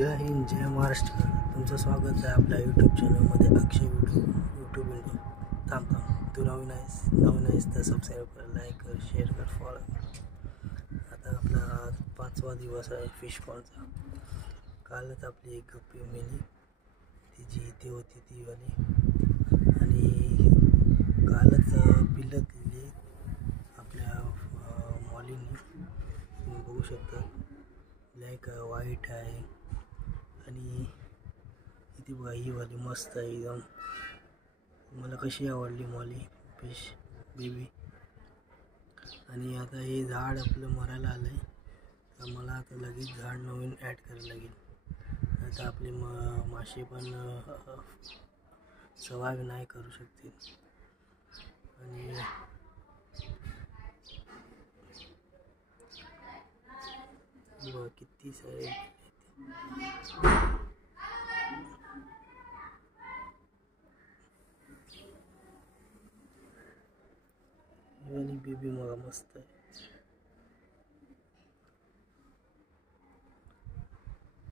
जय हिंद, जय महाराष्ट्र. तुमचं स्वागत आहे आपल्या यूट्यूब चॅनलमध्ये. अक्षय यूट्यूब व्हिडिओ. थांब तू नवीन आहेस तर सबस्क्राईब कर, लाईक कर, शेअर कर, फॉलो कर. आता आपला 5वा दिवस आहे फिश पॉन्डचा. कालच आपली एक गप्पी मेली, ती जी इथे होती ती वाली, आणि कालच पिल्लं दिली आपल्या मॉलीनी. तुम्ही बघू शकता, ब्लॅक व्हाईट आहे आणि इथे बघा ही वाली मस्त आहे एकदम. मला कशी आवडली मॉली फिश बेबी. आणि आता हे झाड आपलं मरायला आलं आहे, तर मला आता लगेच झाड नवीन ॲड करायला लागेल. आता आपले मासे पण सर्वाइव्ह नाही करू शकतील. आणि बघा किती सारे वाली बेबी मला मस्त आहे.